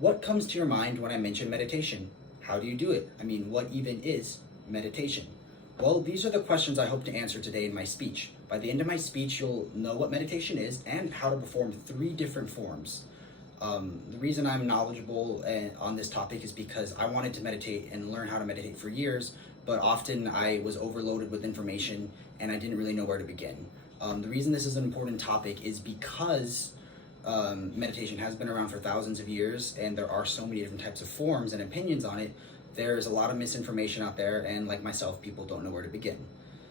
What comes to your mind when I mention meditation? How do you do it? I mean, what even is meditation? Well, these are the questions I hope to answer today in my speech. By the end of my speech, you'll know what meditation is and how to perform 3 different forms. The reason I'm knowledgeable on this topic is because I wanted to meditate and learn how to meditate for years, but often I was overloaded with information and I didn't really know where to begin. The reason this is an important topic is because meditation has been around for thousands of years and there are so many different types of forms and opinions on it. There's a lot of misinformation out there, and like myself, people don't know where to begin.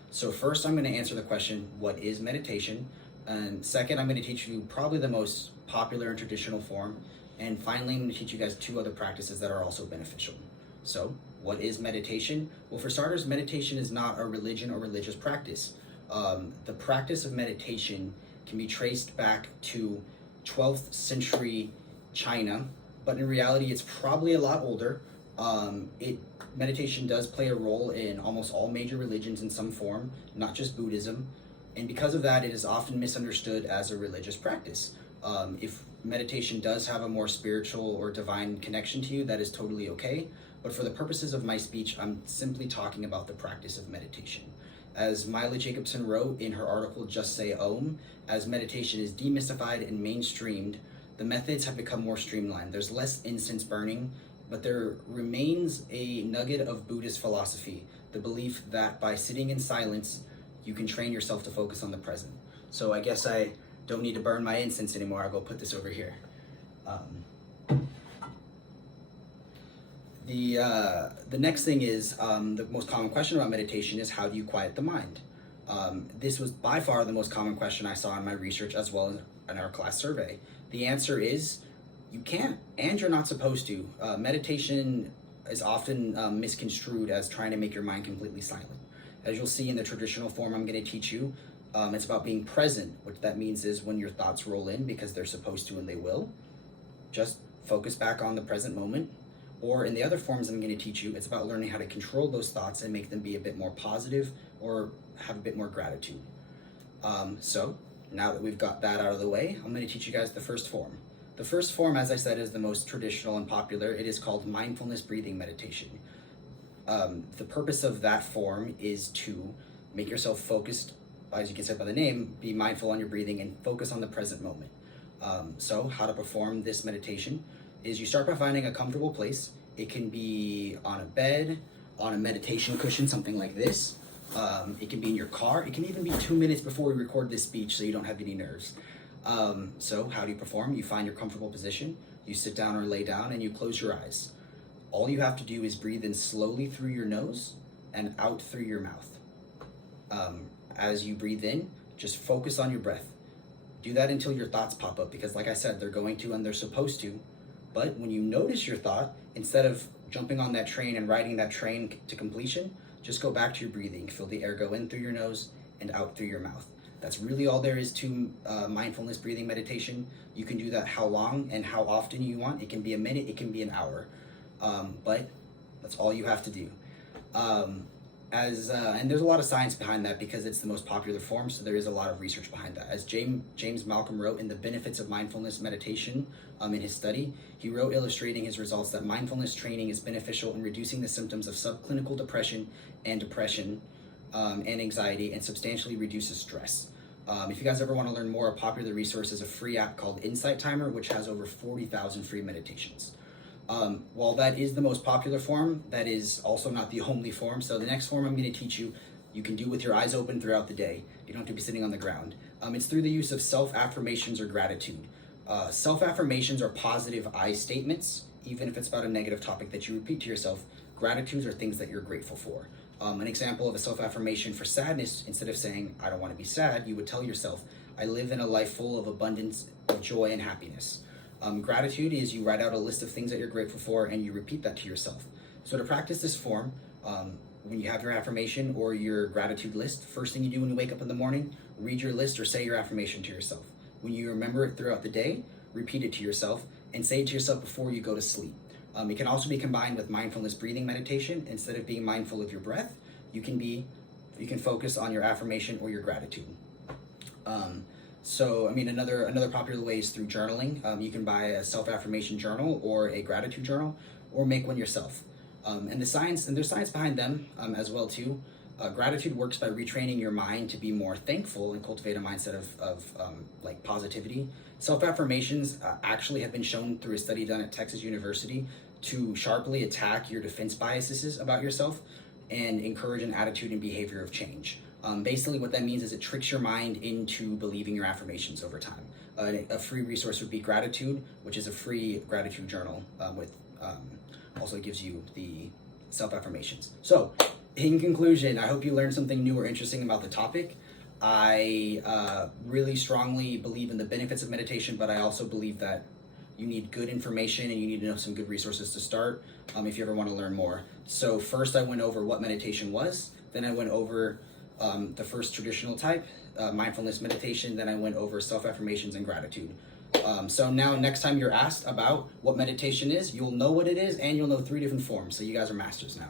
So first I'm going to answer the question, what is meditation? And second, I'm going to teach you probably the most popular and traditional form. And finally, I'm going to teach you guys 2 other practices that are also beneficial. So what is meditation? Well, for starters, meditation is not a religion or religious practice. The practice of meditation can be traced back to 12th century China, but in reality, it's probably a lot older. Meditation does play a role in almost all major religions in some form, not just Buddhism. And because of that, it is often misunderstood as a religious practice. If meditation does have a more spiritual or divine connection to you, that is totally okay. But for the purposes of my speech, I'm simply talking about the practice of meditation. As Mila Jacobson wrote in her article, Just Say Om, as meditation is demystified and mainstreamed, the methods have become more streamlined. There's less incense burning, but there remains a nugget of Buddhist philosophy, the belief that by sitting in silence, you can train yourself to focus on the present. So I guess I don't need to burn my incense anymore. I'll go put this over here. The next thing is, the most common question about meditation is, how do you quiet the mind? This was by far the most common question I saw in my research as well as in our class survey. The answer is, you can't, and you're not supposed to. Meditation is often misconstrued as trying to make your mind completely silent. As you'll see in the traditional form I'm going to teach you, it's about being present. What that means is when your thoughts roll in, because they're supposed to and they will, just focus back on the present moment. Or in the other forms I'm going to teach you, it's about learning how to control those thoughts and make them be a bit more positive or have a bit more gratitude. So now that we've got that out of the way, I'm going to teach you guys the first form. The first form, as I said, is the most traditional and popular. It is called mindfulness breathing meditation. The purpose of that form is to make yourself focused, as you can say by the name, be mindful on your breathing and focus on the present moment. So how to perform this meditation is you start by finding a comfortable place. It can be on a bed, on a meditation cushion, something like this. It can be in your car. It can even be 2 minutes before we record this speech so you don't have any nerves. So how do you perform? You find your comfortable position, you sit down or lay down, and you close your eyes. All you have to do is breathe in slowly through your nose and out through your mouth. As you breathe in, just focus on your breath. Do that until your thoughts pop up, because like I said, they're going to and they're supposed to. But when you notice your thought, instead of jumping on that train and riding that train to completion, just go back to your breathing. Feel the air go in through your nose and out through your mouth. That's really all there is to mindfulness breathing meditation. You can do that how long and how often you want. It can be a minute, it can be an hour. But that's all you have to do. And there's a lot of science behind that because it's the most popular form, so there is a lot of research behind that. As James Malcolm wrote in The Benefits of Mindfulness Meditation in his study, he wrote illustrating his results that mindfulness training is beneficial in reducing the symptoms of subclinical depression and anxiety, and substantially reduces stress. If you guys ever want to learn more, a popular resource is a free app called Insight Timer, which has over 40,000 free meditations. While that is the most popular form, that is also not the only form. So the next form I'm going to teach you, you can do with your eyes open throughout the day. You don't have to be sitting on the ground. It's through the use of self-affirmations or gratitude. Self-affirmations are positive I statements, even if it's about a negative topic that you repeat to yourself. Gratitudes are things that you're grateful for. An example of a self-affirmation for sadness, instead of saying, I don't want to be sad, you would tell yourself, I live in a life full of abundance, of joy, and happiness. Gratitude is you write out a list of things that you're grateful for and you repeat that to yourself. So to practice this form, when you have your affirmation or your gratitude list, first thing you do when you wake up in the morning, read your list or say your affirmation to yourself. When you remember it throughout the day, repeat it to yourself and say it to yourself before you go to sleep. It can also be combined with mindfulness breathing meditation. Instead of being mindful of your breath, you can focus on your affirmation or your gratitude. So, I mean, another popular way is through journaling. You can buy a self-affirmation journal or a gratitude journal, or make one yourself. And there's science behind them as well too. Gratitude works by retraining your mind to be more thankful and cultivate a mindset of like positivity. Self-affirmations actually have been shown through a study done at Texas University to sharply attack your defense biases about yourself and encourage an attitude and behavior of change. Basically, what that means is it tricks your mind into believing your affirmations over time. A free resource would be Gratitude, which is a free gratitude journal with also gives you the self affirmations. So, in conclusion, I hope you learned something new or interesting about the topic. I really strongly believe in the benefits of meditation, but I also believe that you need good information and you need to know some good resources to start if you ever want to learn more. So first I went over what meditation was, then I went over the first traditional type, mindfulness meditation, then I went over self-affirmations and gratitude. So now next time you're asked about what meditation is, you'll know what it is and you'll know 3 different forms. So you guys are masters now.